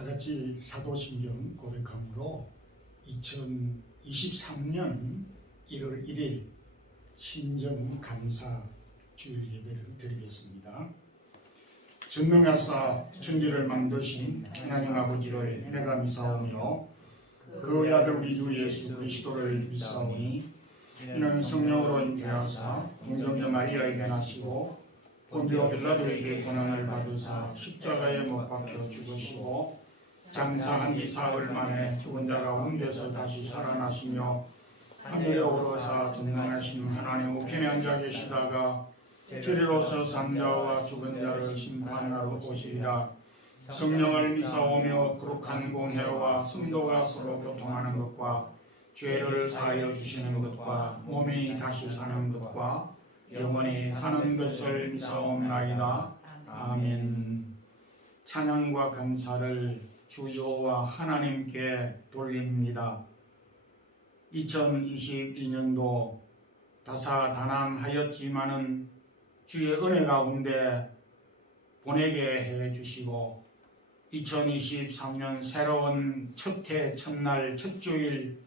다같이 사도신경 고백함으로 2023년 1월 1일 신정 감사 주일 예배를 드리겠습니다. 전능하사 천지를 만드신 하나님 아버지를 내가 미사오며 그 아들 우리 주 예수 그리스도를 미사오니 이는 성령으로 잉태하사 동정녀 마리아에게 나시고 본디오 빌라도에게 고난을 받으사 십자가에 못 박혀 죽으시고 장사한 지 사흘 만에 죽은 자 가운데서 다시 살아나시며 하늘에 오르사 전능하신 하나님 우편에 앉아 계시다가 주리로서 산자와 죽은 자를 심판하러 오시리라. 성령을 미사오며 거룩한 공회와 성도가 서로 교통하는 것과 죄를 사하여 주시는 것과 몸이 다시 사는 것과 영원히 사는 것을 미사옵나이다. 아멘. 찬양과 감사를 주 여호와 하나님께 돌립니다. 2022년도 다사다난하였지만은 주의 은혜 가운데 보내게 해 주시고 2023년 새로운 첫해 첫날 첫 주일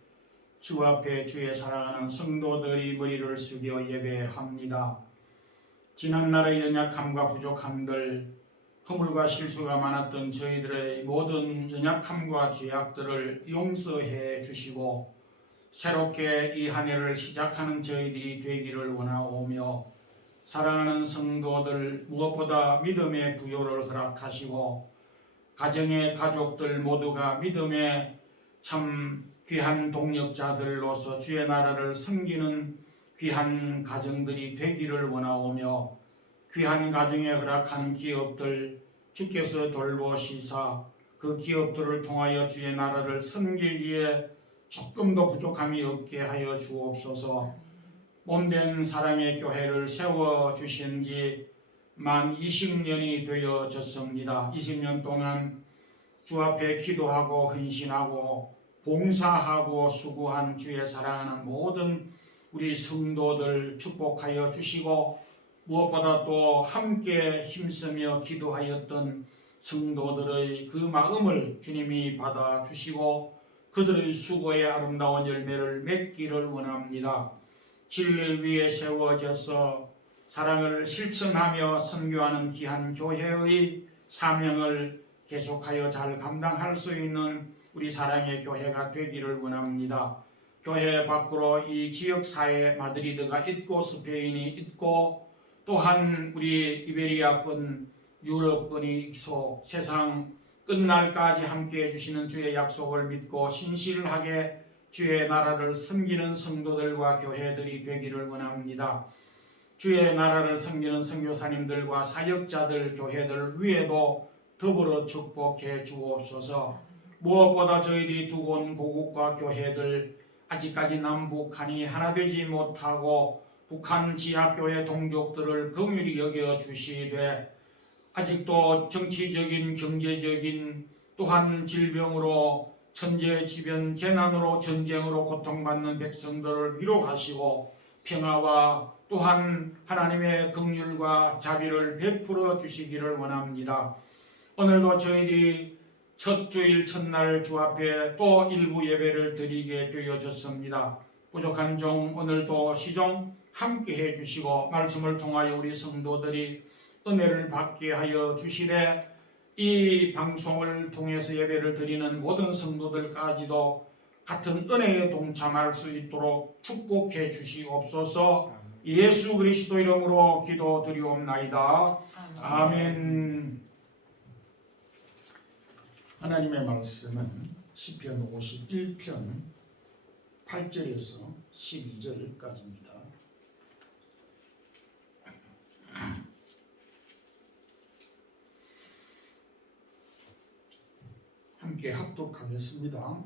주 앞에 주의 사랑하는 성도들이 머리를 숙여 예배합니다. 지난날의 연약함과 부족함들, 허물과 실수가 많았던 저희들의 모든 연약함과 죄악들을 용서해 주시고 새롭게 이 한 해를 시작하는 저희들이 되기를 원하오며 사랑하는 성도들 무엇보다 믿음의 부요를 허락하시고 가정의 가족들 모두가 믿음의 참 귀한 동력자들로서 주의 나라를 섬기는 귀한 가정들이 되기를 원하오며 귀한 가정에 허락한 기업들 주께서 돌보시사 그 기업들을 통하여 주의 나라를 섬기기에 조금도 부족함이 없게 하여 주옵소서. 몸된 사랑의 교회를 세워주신 지 만 20년이 되어졌습니다. 20년 동안 주 앞에 기도하고 헌신하고 봉사하고 수고한 주의 사랑하는 모든 우리 성도들 축복하여 주시고 무엇보다 또 함께 힘쓰며 기도하였던 성도들의 그 마음을 주님이 받아주시고 그들의 수고의 아름다운 열매를 맺기를 원합니다. 진리 위에 세워져서 사랑을 실천하며 선교하는 귀한 교회의 사명을 계속하여 잘 감당할 수 있는 우리 사랑의 교회가 되기를 원합니다. 교회 밖으로 이 지역사회 마드리드가 있고 스페인이 있고 또한 우리 이베리아권 유럽권이 있어 세상 끝날까지 함께해 주시는 주의 약속을 믿고 신실하게 주의 나라를 섬기는 성도들과 교회들이 되기를 원합니다. 주의 나라를 섬기는 선교사님들과 사역자들 교회들 위에도 더불어 축복해 주옵소서. 무엇보다 저희들이 두고 온 고국과 교회들 아직까지 남북한이 하나 되지 못하고 북한 지하교회 동족들을 긍휼히 여겨 주시되 아직도 정치적인 경제적인 또한 질병으로 천재지변 재난으로 전쟁으로 고통받는 백성들을 위로하시고 평화와 또한 하나님의 긍휼과 자비를 베풀어 주시기를 원합니다. 오늘도 저희들이 첫 주일 첫날 주 앞에 또 일부 예배를 드리게 되어졌습니다. 부족한 종 오늘도 시종 함께 해주시고 말씀을 통하여 우리 성도들이 은혜를 받게 하여 주시되 이 방송을 통해서 예배를 드리는 모든 성도들까지도 같은 은혜에 동참할 수 있도록 축복해 주시옵소서. 예수 그리스도 이름으로 기도드리옵나이다. 아멘. 하나님의 말씀은 시편 51편 8절에서 12절까지입니다. 함께 합독하겠습니다.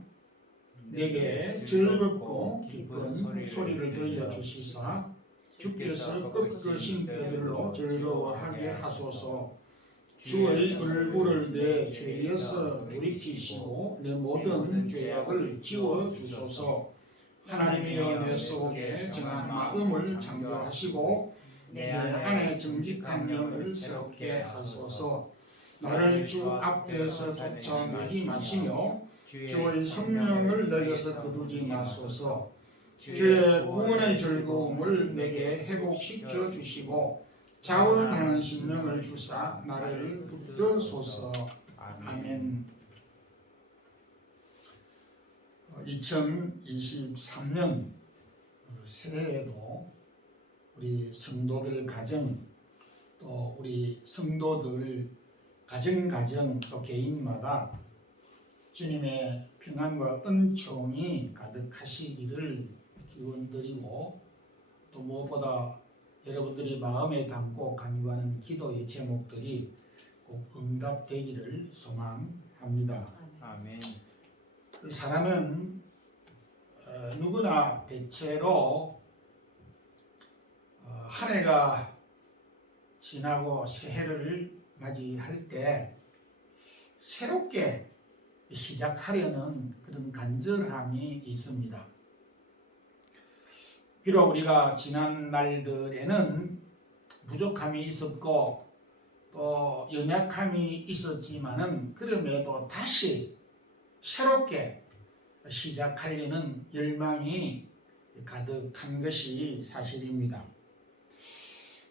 내게 즐겁고 기쁜 소리를 들려주시사 주께서 꺾으신 뼈들로 즐거워하게 하소서. 주의 얼굴을 내 죄에서 돌이키시고 내 모든 죄악을 지워주소서. 하나님이여 내 속에 정한 마음을 창조하시고 내 안에 정직한 영을 새롭게 하소서. 나를 주 앞에서 쫓아내지 마시며 주의 성령을 내게서 거두지 마소서. 주의 구원의 즐거움을 내게 회복시켜 주시고 자원하는 심령을 주사 나를 붙드소서. 아멘. 2023년 새해에도 우리 성도들 가정 또 우리 성도들 가정 또 개인마다 주님의 평안과 은총이 가득하시기를 기원드리고 또 무엇보다 여러분들이 마음에 담고 간구하는 기도의 제목들이 꼭 응답되기를 소망합니다. 아멘. 사람은 누구나 대체로 한 해가 지나고 새해를 맞이할 때 새롭게 시작하려는 그런 간절함이 있습니다. 비록 우리가 지난 날들에는 부족함이 있었고 또 연약함이 있었지만은 그럼에도 다시 새롭게 시작하려는 열망이 가득한 것이 사실입니다.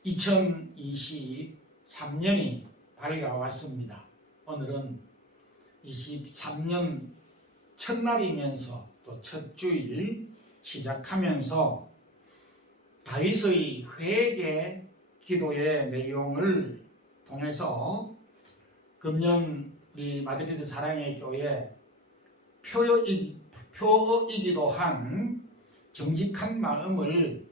2023년이 밝아왔습니다. 오늘은 23년 첫날이면서 또 첫 주일 시작하면서 다윗의 회개 기도의 내용을 통해서 금년 우리 마드리드 사랑의 교회 표어이기도 한 정직한 마음을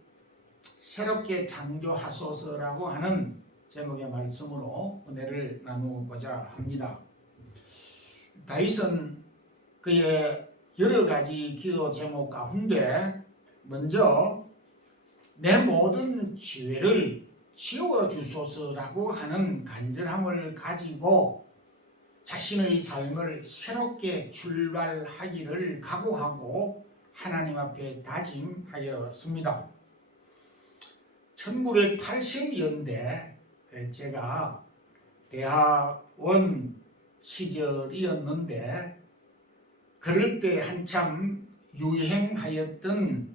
새롭게 창조하소서라고 하는 제목의 말씀으로 은혜를 나누고자 합니다. 다윗은 그의 여러 가지 기도 제목 가운데 먼저 내 모든 죄를 지워주소서라고 하는 간절함을 가지고 자신의 삶을 새롭게 출발하기를 각오하고 하나님 앞에 다짐하였습니다. 1980년대 제가 대학원 시절이었는데 그럴 때 한참 유행하였던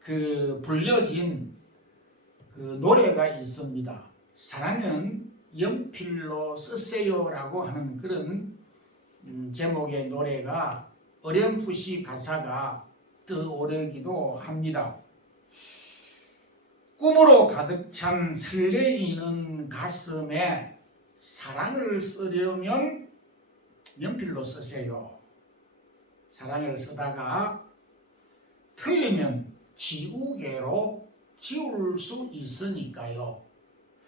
그 불려진 그 노래가 있습니다. 사랑은 연필로 쓰세요라고 하는 그런 제목의 노래가 어렴풋이 가사가 떠오르기도 합니다. 꿈으로 가득 찬 설레이는 가슴에 사랑을 쓰려면 연필로 쓰세요. 사랑을 쓰다가 틀리면 지우개로 지울 수 있으니까요.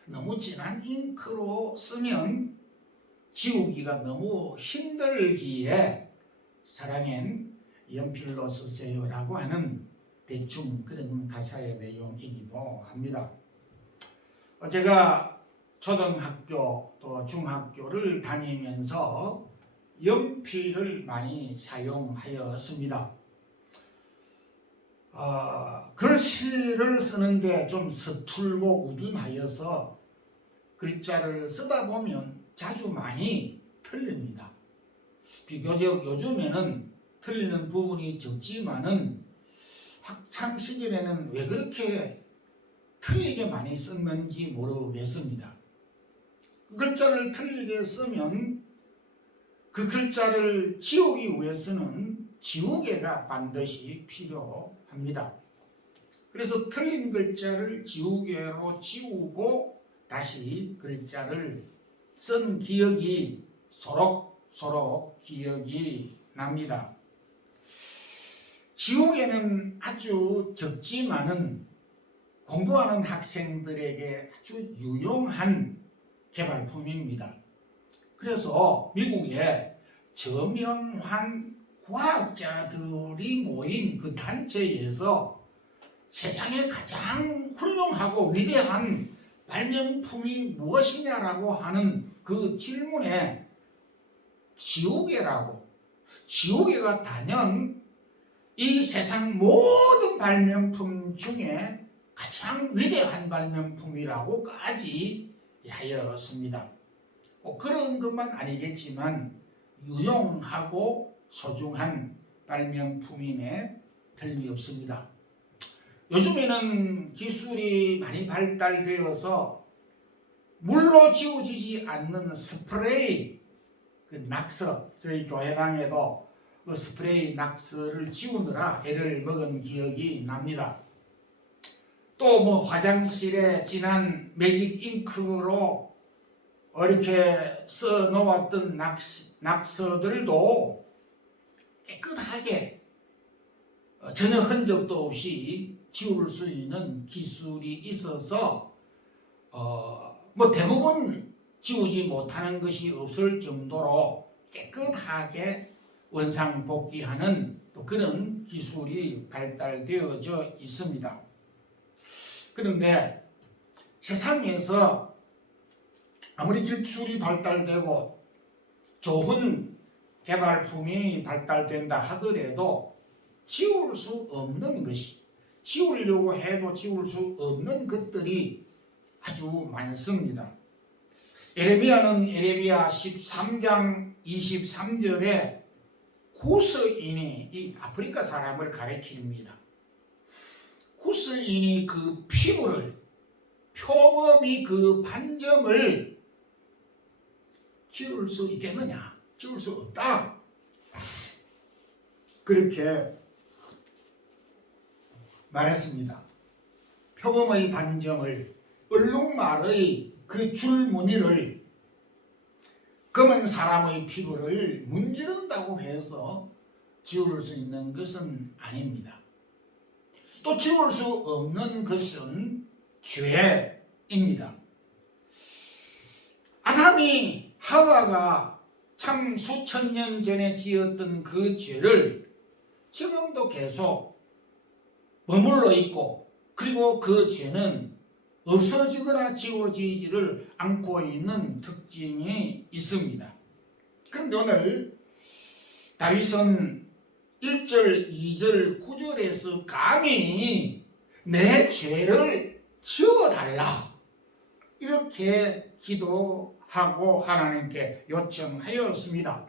너무 진한 잉크로 쓰면 지우기가 너무 힘들기에 사랑엔 연필로 쓰세요라고 하는 대충 그런 가사의 내용이기도 합니다. 제가 초등학교 또 중학교를 다니면서 연필을 많이 사용하였습니다. 글씨를 쓰는데 좀 서툴고 우둔하여서 글자를 쓰다 보면 자주 많이 틀립니다. 비교적 요즘에는 틀리는 부분이 적지만은 학창 시절에는 왜 그렇게 틀리게 많이 썼는지 모르겠습니다. 글자를 틀리게 쓰면 그 글자를 지우기 위해서는 지우개가 반드시 필요합니다. 그래서 틀린 글자를 지우개로 지우고 다시 글자를 쓴 기억이 소록 기억이 납니다. 지우개는 아주 적지만은 공부하는 학생들에게 아주 유용한 개발품입니다. 그래서 미국의 저명한 과학자들이 모인 그 단체에서 세상에 가장 훌륭하고 위대한 발명품이 무엇이냐라고 하는 그 질문에 지우개가 단연 이 세상 모든 발명품 중에 가장 위대한 발명품이라고까지 하였습니다. 꼭 그런 것만 아니겠지만 유용하고 소중한 발명품임에 틀림없습니다. 요즘에는 기술이 많이 발달되어서 물로 지워지지 않는 스프레이 낙서, 저희 교회당에도 그 스프레이 낙서를 지우느라 애를 먹은 기억이 납니다. 또 뭐 화장실에 진한 매직 잉크로 이렇게 써 놓았던 낙서들도 깨끗하게 전혀 흔적도 없이 지울 수 있는 기술이 있어서 뭐 대부분 지우지 못하는 것이 없을 정도로 깨끗하게 원상복귀하는 또 그런 기술이 발달되어져 있습니다. 그런데 세상에서 아무리 기술이 발달되고 좋은 개발품이 발달된다 하더라도 지울 수 없는 것이, 지우려고 해도 지울 수 없는 것들이 아주 많습니다. 에레미야는 에레미야 13장 23절에 구스인이 이 아프리카 사람을 가리킵니다. 구스인이 그 피부를, 표범이 그 반점을 지울 수 있겠느냐? 지울 수 없다. 그렇게 말했습니다. 표범의 반점을, 얼룩말의 그 줄무늬를, 검은 사람의 피부를 문지른다고 해서 지울 수 있는 것은 아닙니다. 또 지울 수 없는 것은 죄입니다. 아담이 하와가 참 수천 년 전에 지었던 그 죄를 지금도 계속 머물러 있고, 그리고 그 죄는 없어지거나 지워지지를 않고 있는 특징이 있습니다. 그런데 오늘 다윗은 1절, 2절, 9절에서 감히 내 죄를 지워달라 이렇게 기도하고 하나님께 요청하였습니다.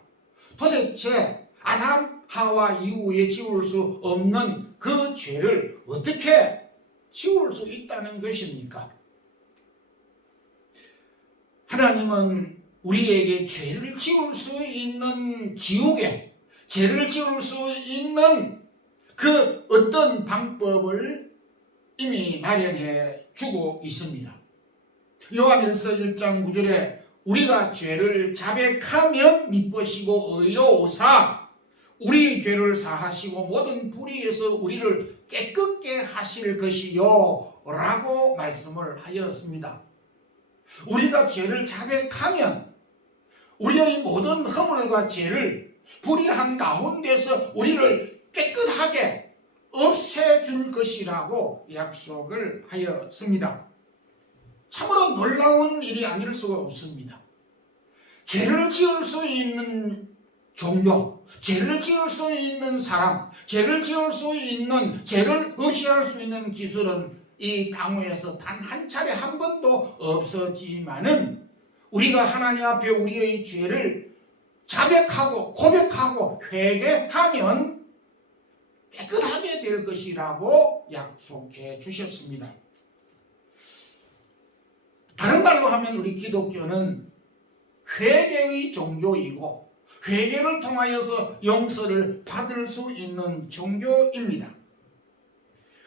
도대체 아담, 하와 이후에 지울 수 없는 그 죄를 어떻게 지울 수 있다는 것입니까? 하나님은 우리에게 죄를 지울 수 있는 지옥에, 죄를 지울 수 있는 그 어떤 방법을 이미 마련해 주고 있습니다. 요한일서 1장 9절에 우리가 죄를 자백하면 미쁘시고 의로우사 우리 죄를 사하시고 모든 불의에서 우리를 깨끗게 하실 것이요 라고 말씀을 하였습니다. 우리가 죄를 자백하면 우리의 모든 허물과 죄를 불의한 가운데서 우리를 깨끗하게 없애줄 것이라고 약속을 하였습니다. 참으로 놀라운 일이 아닐 수가 없습니다. 죄를 지을 수 있는 종교, 죄를 지을 수 있는 사람, 죄를 지을 수 있는, 죄를 없이할 수 있는 기술은 이 당회에서 단 한 차례 한 번도 없었지만은 우리가 하나님 앞에 우리의 죄를 자백하고 고백하고 회개하면 깨끗하게 될 것이라고 약속해 주셨습니다. 다른 말로 하면 우리 기독교는 회개의 종교이고 회개를 통하여서 용서를 받을 수 있는 종교입니다.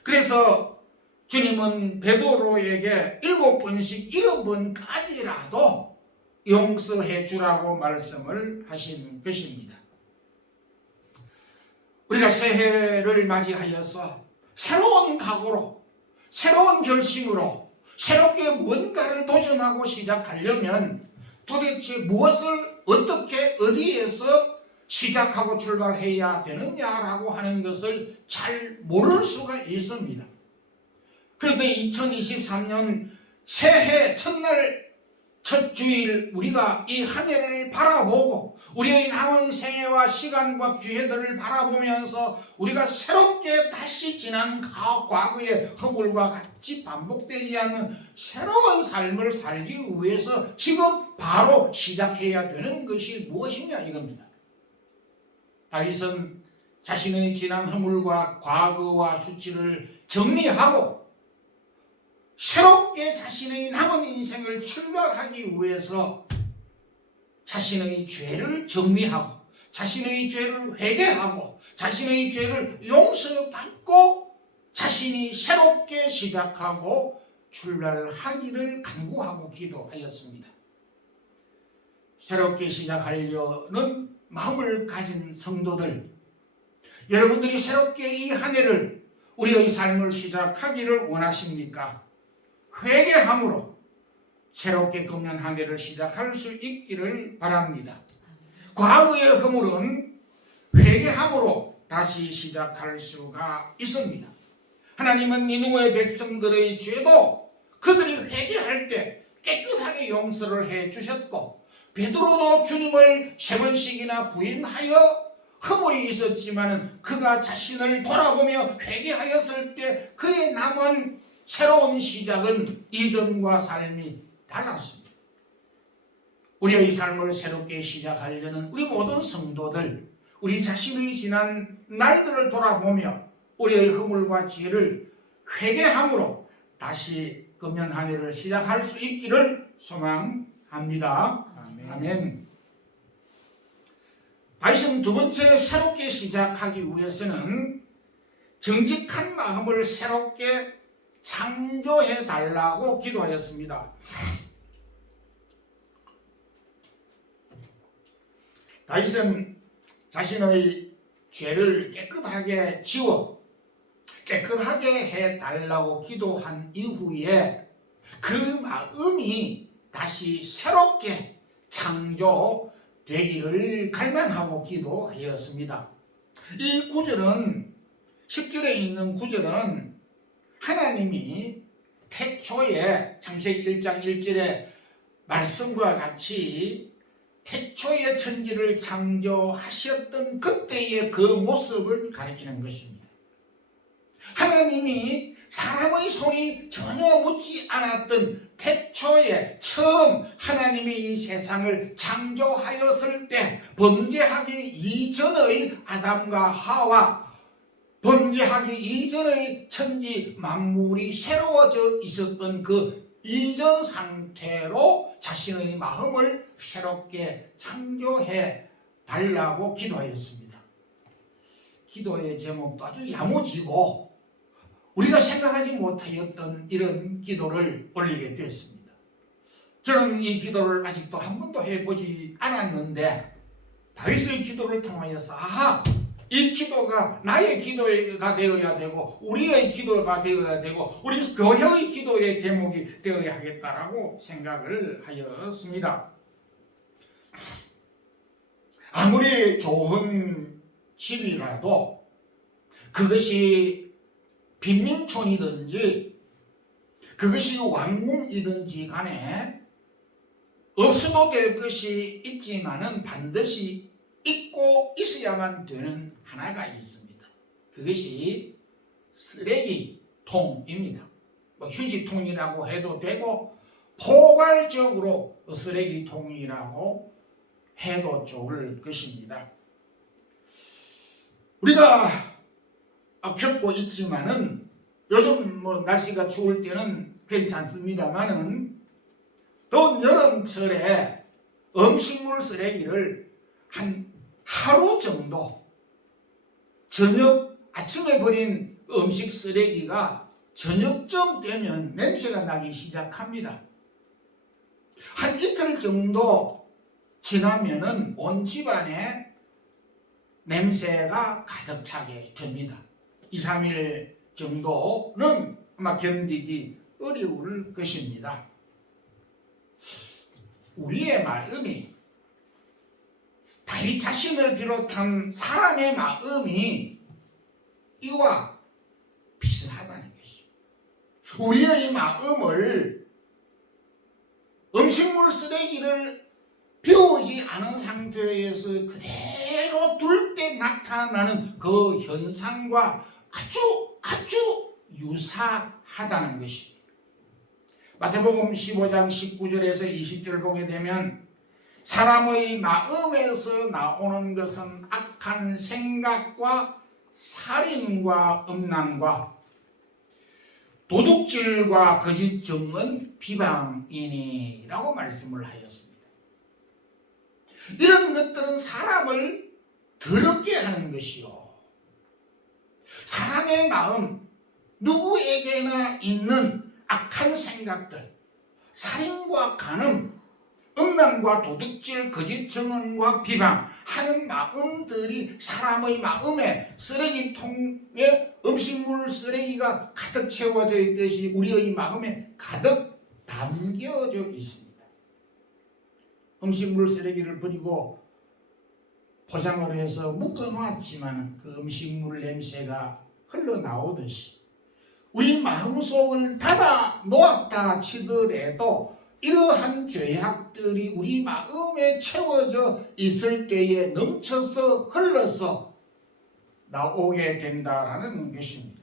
그래서 주님은 베드로에게 7번씩 7번까지라도 용서해 주라고 말씀을 하신 것입니다. 우리가 새해를 맞이하여서 새로운 각오로, 새로운 결심으로 새롭게 뭔가를 도전하고 시작하려면 도대체 무엇을 어떻게 어디에서 시작하고 출발해야 되느냐라고 하는 것을 잘 모를 수가 있습니다. 그런데 2023년 새해 첫날 첫 주일 우리가 이 한 해를 바라보고 우리의 남은 생애와 시간과 기회들을 바라보면서 우리가 새롭게 다시 지난 과거의 허물과 같이 반복되지 않는 새로운 삶을 살기 위해서 지금 바로 시작해야 되는 것이 무엇이냐 이겁니다. 다윗은 자신의 지난 허물과 과거와 수치를 정리하고 새롭게 자신의 남은 인생을 출발하기 위해서 자신의 죄를 정리하고 자신의 죄를 회개하고 자신의 죄를 용서받고 자신이 새롭게 시작하고 출발하기를 간구하고 기도하였습니다. 새롭게 시작하려는 마음을 가진 성도들, 여러분들이 새롭게 이 한 해를 우리의 삶을 시작하기를 원하십니까? 회개함으로 새롭게 금년 한 해를 시작할 수 있기를 바랍니다. 과거의 허물은 회개함으로 다시 시작할 수가 있습니다. 하나님은 니느웨 백성들의 죄도 그들이 회개할 때 깨끗하게 용서를 해 주셨고, 베드로도 주님을 3번씩이나 부인하여 허물이 있었지만 그가 자신을 돌아보며 회개하였을 때 그의 남은 새로운 시작은 이전과 삶이 달랐습니다. 우리의 삶을 새롭게 시작하려는 우리 모든 성도들, 우리 자신의 지난 날들을 돌아보며 우리의 허물과 죄를 회개함으로 다시 금년 한 해를 시작할 수 있기를 소망합니다. 아멘. 다윗은 두 번째 새롭게 시작하기 위해서는 정직한 마음을 새롭게 창조해 달라고 기도하였습니다. 다윗은 자신의 죄를 깨끗하게 지워 깨끗하게 해 달라고 기도한 이후에 그 마음이 다시 새롭게 창조되기를 갈망하고 기도하였습니다. 이 구절은 10절에 있는 구절은 하나님이 태초에 창세기 1장 1절의 말씀과 같이 태초에 천지를 창조하셨던 그때의 그 모습을 가리키는 것입니다. 하나님이 사람의 손이 전혀 묻지 않았던 태초에 처음 하나님이 이 세상을 창조하였을 때 범죄하기 이전의 아담과 하와, 범죄하기 이전의 천지 만물이 새로워져 있었던 그 이전 상태로 자신의 마음을 새롭게 창조해 달라고 기도하였습니다. 기도의 제목도 아주 야무지고 우리가 생각하지 못하였던 이런 기도를 올리게 되었습니다. 저는 이 기도를 아직도 한 번도 해보지 않았는데 다윗의 기도를 통하여서 이 기도가 나의 기도가 되어야 되고 우리의 기도가 되어야 되고 우리 교회의 기도의 제목이 되어야 하겠다라고 생각을 하였습니다. 아무리 좋은 집이라도 그것이 빈민촌이든지 그것이 왕궁이든지 간에 없어도 될 것이 있지만은 반드시 있고 있어야만 되는 하나가 있습니다. 그것이 쓰레기통입니다. 휴지통이라고 해도 되고 포괄적으로 쓰레기통이라고 해도 좋을 것입니다. 우리가 겪고 있지만은 요즘 날씨가 추울 때는 괜찮습니다만은 더운 여름철에 음식물 쓰레기를 한 하루 정도 저녁 아침에 버린 음식 쓰레기가 저녁쯤 되면 냄새가 나기 시작합니다. 한 이틀 정도 지나면은 온 집안에 냄새가 가득 차게 됩니다. 2, 3일 정도는 아마 견디기 어려울 것입니다. 우리의 마음이 다윗 자신을 비롯한 사람의 마음이 이와 비슷하다는 것입니다. 우리의 마음을 음식물 쓰레기를 비우지 않은 상태에서 그대로 둘 때 나타나는 그 현상과 아주 유사하다는 것입니다. 마태복음 15장 19절에서 20절 보게 되면 사람의 마음에서 나오는 것은 악한 생각과 살인과 음란과 도둑질과 거짓 증언 비방이니라고 말씀을 하였습니다. 이런 것들은 사람을 더럽게 하는 것이요, 사람의 마음, 누구에게나 있는 악한 생각들, 살인과 간음, 음란과 도둑질, 거짓 증언과 비방하는 마음들이 사람의 마음에 쓰레기통에 음식물 쓰레기가 가득 채워져 있듯이 우리의 마음에 가득 담겨져 있습니다. 음식물 쓰레기를 버리고 포장을 해서 묶어놨지만 그 음식물 냄새가 흘러나오듯이 우리 마음속을 닫아 놓았다 치더라도 이러한 죄악들이 우리 마음에 채워져 있을 때에 넘쳐서 흘러서 나오게 된다라는 것입니다.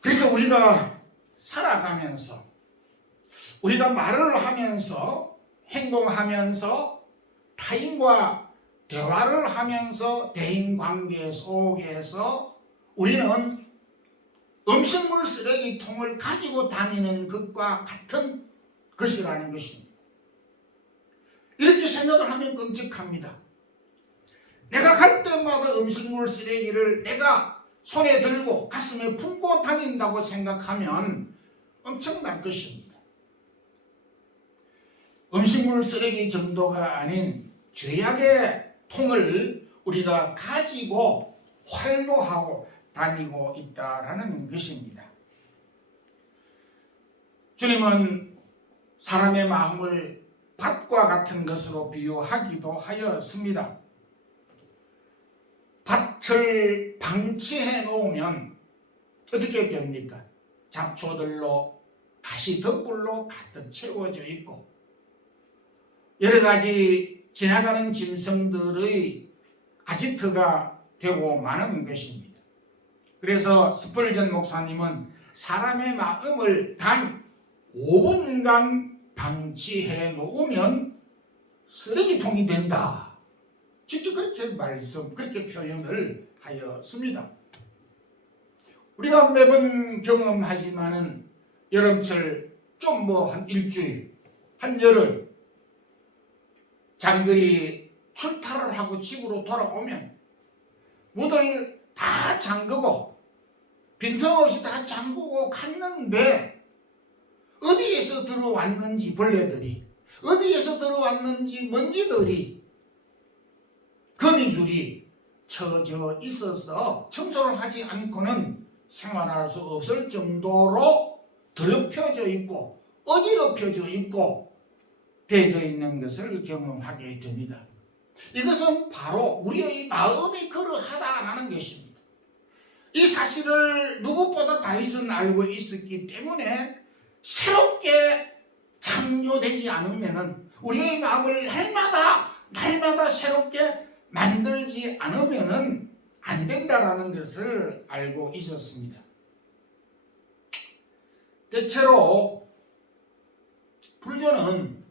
그래서 우리가 살아가면서, 우리가 말을 하면서, 행동하면서, 타인과 대화를 하면서 대인관계 속에서 우리는 음식물 쓰레기통을 가지고 다니는 것과 같은 것이라는 것입니다. 이렇게 생각을 하면 끔찍합니다. 내가 갈 때마다 음식물 쓰레기를 내가 손에 들고 가슴에 품고 다닌다고 생각하면 엄청난 것입니다. 음식물 쓰레기 정도가 아닌 죄악의 통을 우리가 가지고 활보하고 다니고 있다라는 것입니다. 주님은 사람의 마음을 밭과 같은 것으로 비유하기도 하였습니다. 밭을 방치해 놓으면 어떻게 됩니까? 잡초들로, 가시덤불로 가득 채워져 있고 여러 가지 지나가는 짐승들의 아지트가 되고 마는 것입니다. 그래서 스펄전 목사님은 사람의 마음을 단 5분간 방치해 놓으면 쓰레기통이 된다. 직접 그렇게 표현을 하였습니다. 우리가 매번 경험하지만은 여름철 좀 한 일주일, 한 열흘 장거리 출타를 하고 집으로 돌아오면 문을 다 잠그고 빈틈없이 다 잠그고 갔는데 어디에서 들어왔는지 벌레들이, 어디에서 들어왔는지 먼지들이, 거미줄이 쳐져 있어서 청소를 하지 않고는 생활할 수 없을 정도로 더럽혀져 있고 어지럽혀져 있고 되어져 있는 것을 경험하게 됩니다. 이것은 바로 우리의 마음이 그러하다라는 것입니다. 이 사실을 누구보다 다윗은 알고 있었기 때문에 새롭게 창조되지 않으면, 우리의 마음을 날마다 새롭게 만들지 않으면 안 된다라는 것을 알고 있었습니다. 대체로 불교는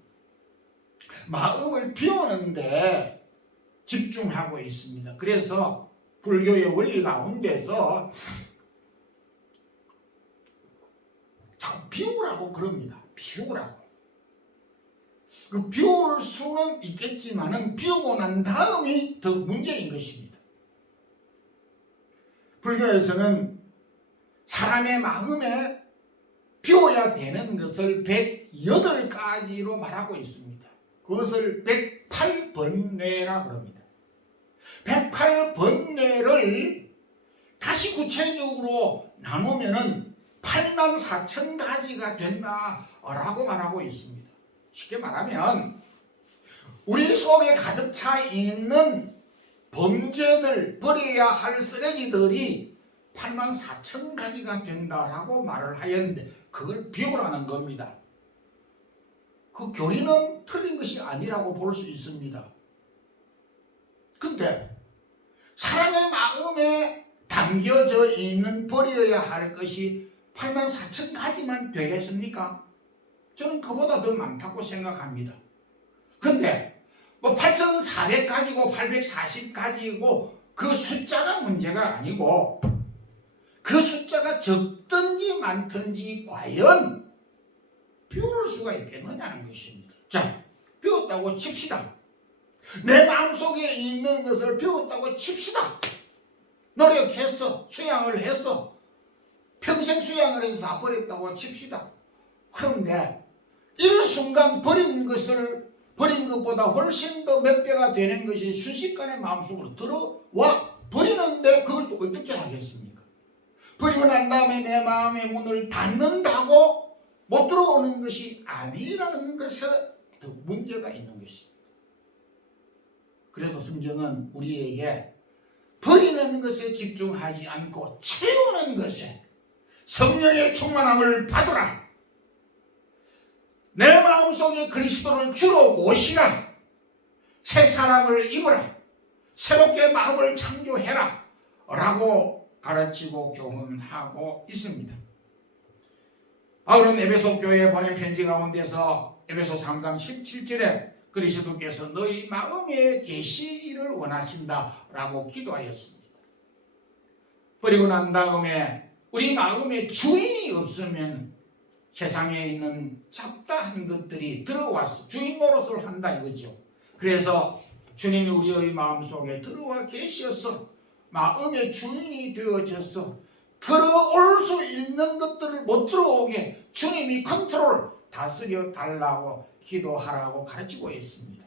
마음을 비우는데 집중하고 있습니다. 그래서 불교의 원리 가운데서 자꾸 비우라고 그럽니다. 비우라고. 그 비울 수는 있겠지만은 비우고 난 다음이 더 문제인 것입니다. 불교에서는 사람의 마음에 비워야 되는 것을 108가지로 말하고 있습니다. 그것을 108번뇌라 그럽니다. 108번뇌를 다시 구체적으로 나누면은 84,000가지가 된다라고 말하고 있습니다. 쉽게 말하면 우리 속에 가득 차 있는 범죄들, 버려야 할 쓰레기들이 84,000가지가 된다라고 말을 하였는데 그걸 비우라는 겁니다. 그 교리는 틀린 것이 아니라고 볼 수 있습니다. 근데 사람의 마음에 담겨져 있는 버려야 할 것이 84,000가지만 되겠습니까? 저는 그보다 더 많다고 생각합니다. 근데 뭐 8,400가지고 840가지고 그 숫자가 문제가 아니고 그 숫자가 적든지 많든지 과연 비울 수가 있겠느냐는 것입니다. 자, 비웠다고 칩시다. 내 마음속에 있는 것을 비웠다고 칩시다. 노력했어. 수양을 했어. 평생 수양을 해서 다 버렸다고 칩시다. 그런데 일순간 버린 것보다 훨씬 더 몇 배가 되는 것이 순식간에 마음속으로 들어와 버리는데 그걸 또 어떻게 하겠습니까? 버리고 난 다음에 내 마음의 문을 닫는다고 못 들어오는 것이 아니라는 것에 더 문제가 있는 것입니다. 그래서 성경은 우리에게 버리는 것에 집중하지 않고 채우는 것에 성령의 충만함을 받으라. 내 마음속에 그리스도를 주로 모시라. 새 사람을 입으라. 새롭게 마음을 창조해라 라고 가르치고 교훈하고 있습니다. 바울은 에베소 교회에 보낸 편지 가운데서 에베소 3장 17절에 그리스도께서 너희 마음에 계시기를 원하신다 라고 기도하였습니다. 그리고 난 다음에 우리 마음에 주인이 없으면 세상에 있는 잡다한 것들이 들어와서 주인 노릇을 한다 이거죠. 그래서 주님이 우리의 마음속에 들어와 계셔서 마음의 주인이 되어져서 들어올 수 있는 것들을 못 들어오게 주님이 컨트롤 다스려 달라고 기도하라고 가르치고 있습니다.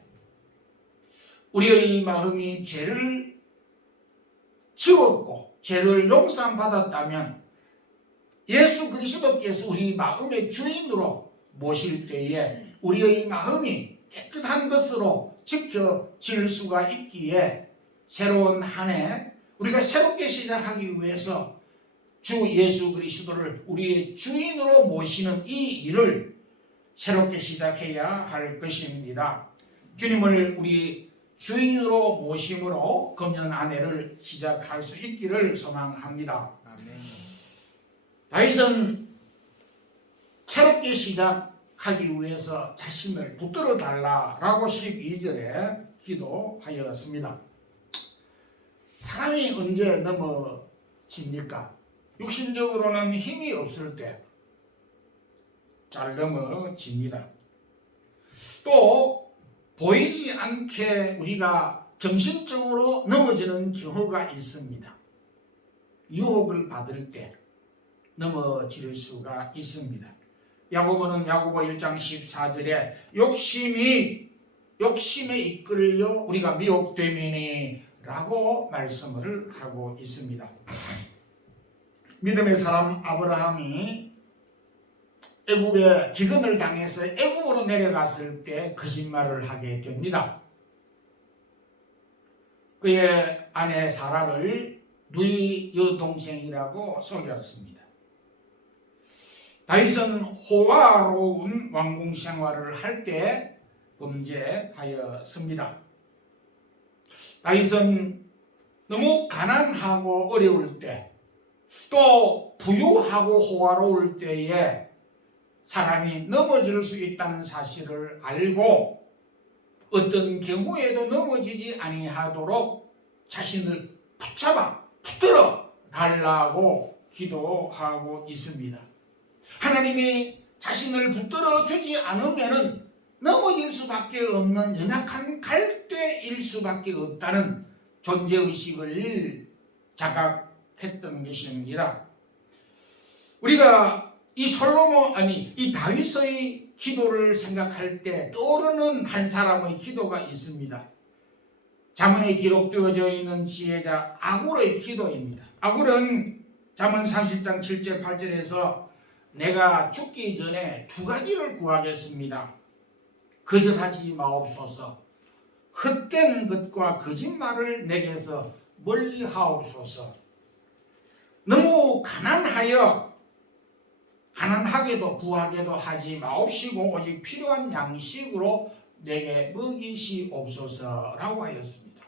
우리의 마음이 죄를 지웠고 죄를 용서받았다면 예수 그리스도께서 우리 마음의 주인으로 모실 때에 우리의 마음이 깨끗한 것으로 지켜질 수가 있기에 새로운 한 해 우리가 새롭게 시작하기 위해서 주 예수 그리스도를 우리의 주인으로 모시는 이 일을 새롭게 시작해야 할 것입니다. 주님을 우리 주인으로 모심으로 금년 한 해를 시작할 수 있기를 소망합니다. 아멘. 다윗은 새롭게 시작하기 위해서 자신을 붙들어 달라라고 12절에 기도하였습니다. 사람이 언제 넘어집니까? 육신적으로는 힘이 없을 때 잘 넘어집니다. 또 보이지 않게 우리가 정신적으로 넘어지는 경우가 있습니다. 유혹을 받을 때 넘어질 수가 있습니다. 야고보는 야고보 1장 14절에 욕심에 이끌려 우리가 미혹되미니 라고 말씀을 하고 있습니다. 믿음의 사람 아브라함이 애굽에 기근을 당해서 애굽으로 내려갔을 때 거짓말을 하게 됩니다. 그의 아내 사라를 누이 여동생이라고 속였습니다. 다윗은 호화로운 왕궁 생활을 할 때 범죄하였습니다. 다윗은 너무 가난하고 어려울 때, 또 부유하고 호화로울 때에 사람이 넘어질 수 있다는 사실을 알고 어떤 경우에도 넘어지지 아니하도록 자신을 붙들어 달라고 기도하고 있습니다. 하나님이 자신을 붙들어 주지 않으면 넘어질 수밖에 없는 연약한 갈대일 수밖에 없다는 존재의식을 자각했던 것입니다. 우리가 이 다윗의 기도를 생각할 때 떠오르는 한 사람의 기도가 있습니다. 잠언에 기록되어져 있는 지혜자 아굴의 기도입니다. 아굴은 잠언 30장 7절 8절에서 내가 죽기 전에 두 가지를 구하겠습니다. 거절하지 마옵소서. 헛된 것과 거짓말을 내게서 멀리 하옵소서. 너무 가난하여 가난하게도 부하게도 하지 마옵시고 오직 필요한 양식으로 내게 먹이시옵소서라고 하였습니다.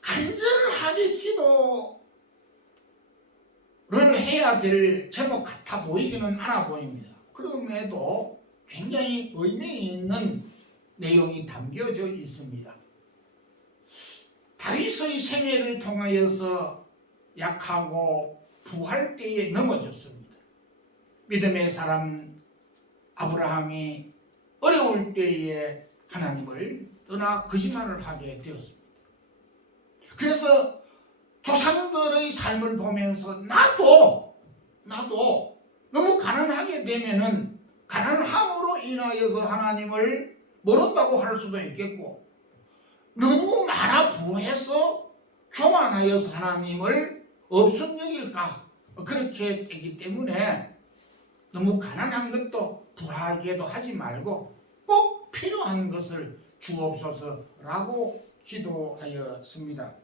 간절하게 기도를 해야 될 제목 같아 보이지는 않아 보입니다. 그럼에도 굉장히 의미 있는 내용이 담겨져 있습니다. 다윗의 생애를 통하여서 약하고 부할 때에 넘어졌습니다. 믿음의 사람 아브라함이 어려울 때에 하나님을 떠나 거짓말을 하게 되었습니다. 그래서 조상들의 삶을 보면서 나도 너무 가난하게 되면은 가난함으로 인하여서 하나님을 모른다고 할 수도 있겠고, 너무 많아 부해서 교만하여서 하나님을 없음 여길까, 그렇게 되기 때문에 너무 가난한 것도 부하게도 하지 말고 꼭 필요한 것을 주옵소서라고 기도하였습니다.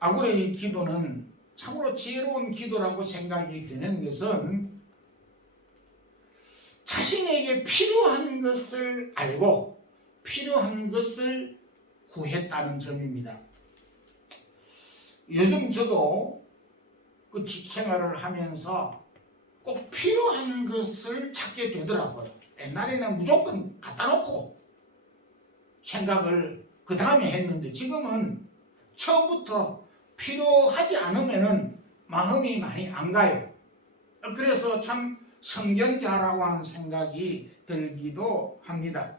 아굴의 기도는 참으로 지혜로운 기도라고 생각이 되는 것은 자신에게 필요한 것을 알고 필요한 것을 구했다는 점입니다. 요즘 저도 그 직생활을 하면서 꼭 필요한 것을 찾게 되더라고요. 옛날에는 무조건 갖다 놓고 생각을 그 다음에 했는데, 지금은 처음부터 필요하지 않으면은 마음이 많이 안 가요. 그래서 참 성견자라고 하는 생각이 들기도 합니다.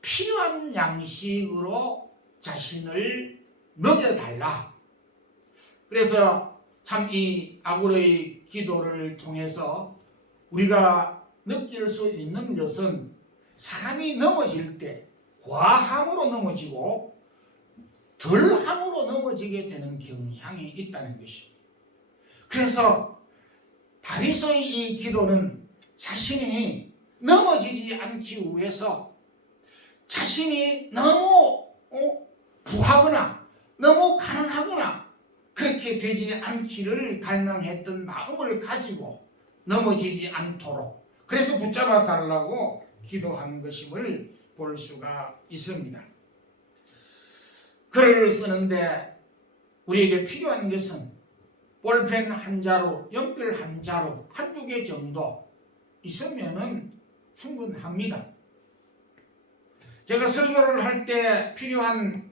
필요한 양식으로 자신을 먹여달라. 그래서 참 이 아굴의 기도를 통해서 우리가 느낄 수 있는 것은, 사람이 넘어질 때 과함으로 넘어지고 덜함으로 넘어지게 되는 경향이 있다는 것입니다. 그래서 다윗의 이 기도는 자신이 넘어지지 않기 위해서 자신이 너무 부하거나 너무 가난하거나 그렇게 되지 않기를 갈망했던 마음을 가지고 넘어지지 않도록, 그래서 붙잡아 달라고 기도한 것임을 볼 수가 있습니다. 글을 쓰는데 우리에게 필요한 것은 볼펜 한 자루, 연필 한 자루, 한두 개 정도 있으면은 충분합니다. 제가 설교를 할 때 필요한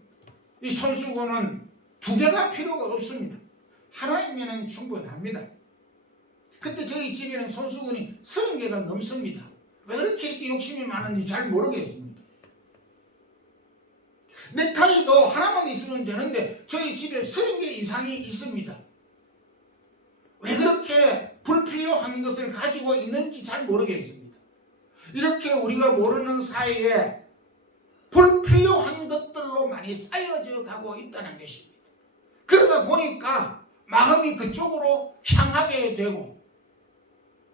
이 손수건은 두 개가 필요가 없습니다. 하나이면 충분합니다. 근데 저희 집에는 손수건이 30개가 넘습니다. 왜 이렇게 욕심이 많은지 잘 모르겠습니다. 넥타이도 하나만 있으면 되는데 저희 집에 30개 이상이 있습니다. 왜 그렇게 불필요한 것을 가지고 있는지 잘 모르겠습니다. 이렇게 우리가 모르는 사이에 불필요한 것들로 많이 쌓여져 가고 있다는 것입니다. 그러다 보니까 마음이 그쪽으로 향하게 되고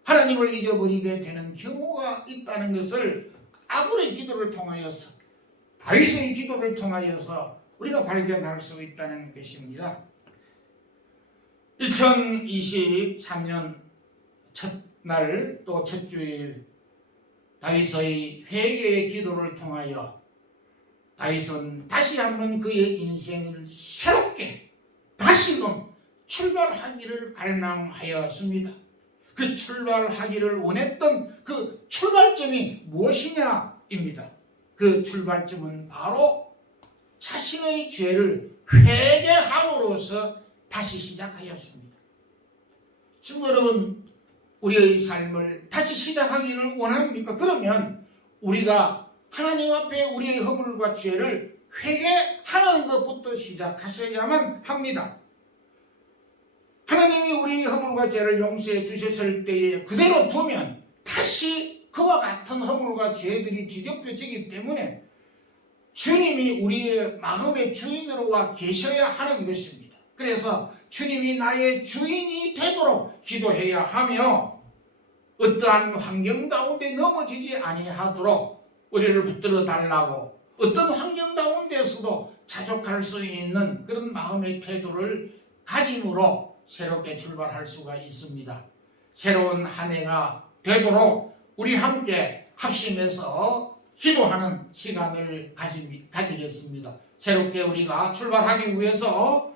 하나님을 잊어버리게 되는 경우가 있다는 것을 아굴의 기도를 통하여서, 다윗의 기도를 통하여서 우리가 발견할 수 있다는 것입니다. 2023년 첫날 또 첫 주일 다윗의 회개의 기도를 통하여 다윗은 다시 한번 그의 인생을 새롭게 다시금 출발하기를 갈망하였습니다. 그 출발하기를 원했던 그 출발점이 무엇이냐입니다. 그 출발점은 바로 자신의 죄를 회개함으로써 다시 시작하였습니다. 친구 여러분, 우리의 삶을 다시 시작하기를 원합니까? 그러면 우리가 하나님 앞에 우리의 허물과 죄를 회개하는 것부터 시작하셔야만 합니다. 하나님이 우리의 허물과 죄를 용서해 주셨을 때에 그대로 두면 다시 그와 같은 허물과 죄들이 뒤덮여지기 때문에 주님이 우리의 마음의 주인으로 와 계셔야 하는 것입니다. 그래서 주님이 나의 주인이 되도록 기도해야 하며, 어떠한 환경 가운데 넘어지지 아니하도록 우리를 붙들어 달라고 어떤 환경 가운데서도 자족할 수 있는 그런 마음의 태도를 가짐으로 새롭게 출발할 수가 있습니다. 새로운 한 해가 되도록 우리 함께 합심해서 기도하는 시간을 가지겠습니다. 새롭게 우리가 출발하기 위해서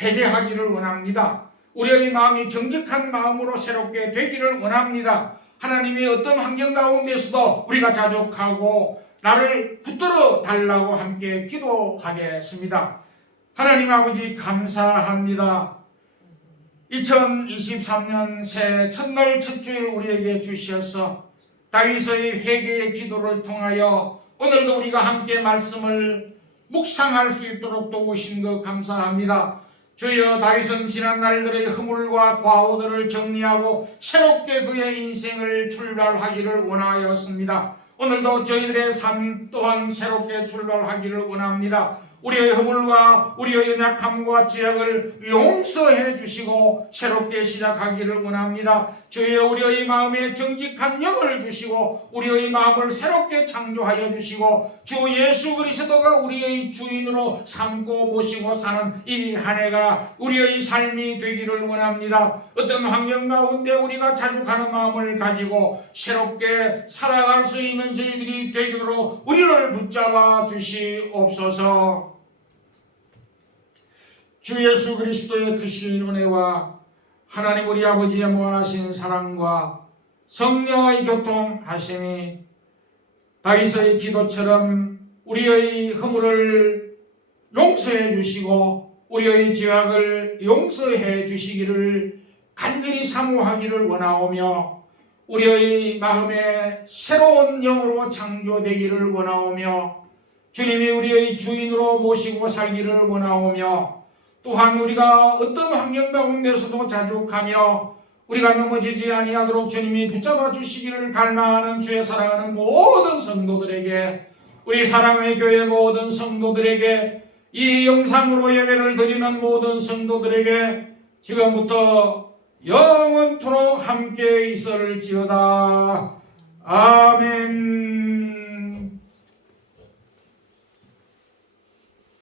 회개하기를 원합니다. 우리의 마음이 정직한 마음으로 새롭게 되기를 원합니다. 하나님이 어떤 환경 가운데서도 우리가 자족하고 나를 붙들어 달라고 함께 기도하겠습니다. 하나님 아버지 감사합니다. 2023년 새 첫날 첫주일 우리에게 주셔서 다윗의 회개의 기도를 통하여 오늘도 우리가 함께 말씀을 묵상할 수 있도록 도우신 것 감사합니다. 주여, 다윗은 지난 날들의 허물과 과오들을 정리하고 새롭게 그의 인생을 출발하기를 원하였습니다. 오늘도 저희들의 삶 또한 새롭게 출발하기를 원합니다. 우리의 허물과 우리의 연약함과 죄악을 용서해 주시고 새롭게 시작하기를 원합니다. 주여, 우리의 마음에 정직한 영을 주시고 우리의 마음을 새롭게 창조하여 주시고 주 예수 그리스도가 우리의 주인으로 삼고 모시고 사는 이 한 해가 우리의 삶이 되기를 원합니다. 어떤 환경 가운데 우리가 자족하는 마음을 가지고 새롭게 살아갈 수 있는 저희들이 되도록 우리를 붙잡아 주시옵소서. 주 예수 그리스도의 크신 은혜와 하나님 우리 아버지의 무한하신 사랑과 성령의 교통하심이 다윗의 기도처럼 우리의 허물을 용서해 주시고 우리의 죄악을 용서해 주시기를 간절히 사모하기를 원하오며 우리의 마음에 새로운 영으로 창조되기를 원하오며 주님이 우리의 주인으로 모시고 살기를 원하오며 또한 우리가 어떤 환경 가운데서도 자족하며 우리가 넘어지지 아니하도록 주님이 붙잡아 주시기를 갈망하는 주의 사랑하는 모든 성도들에게, 우리 사랑의 교회 모든 성도들에게, 이 영상으로 예배를 드리는 모든 성도들에게 지금부터 영원토록 함께 있을지어다. 아멘.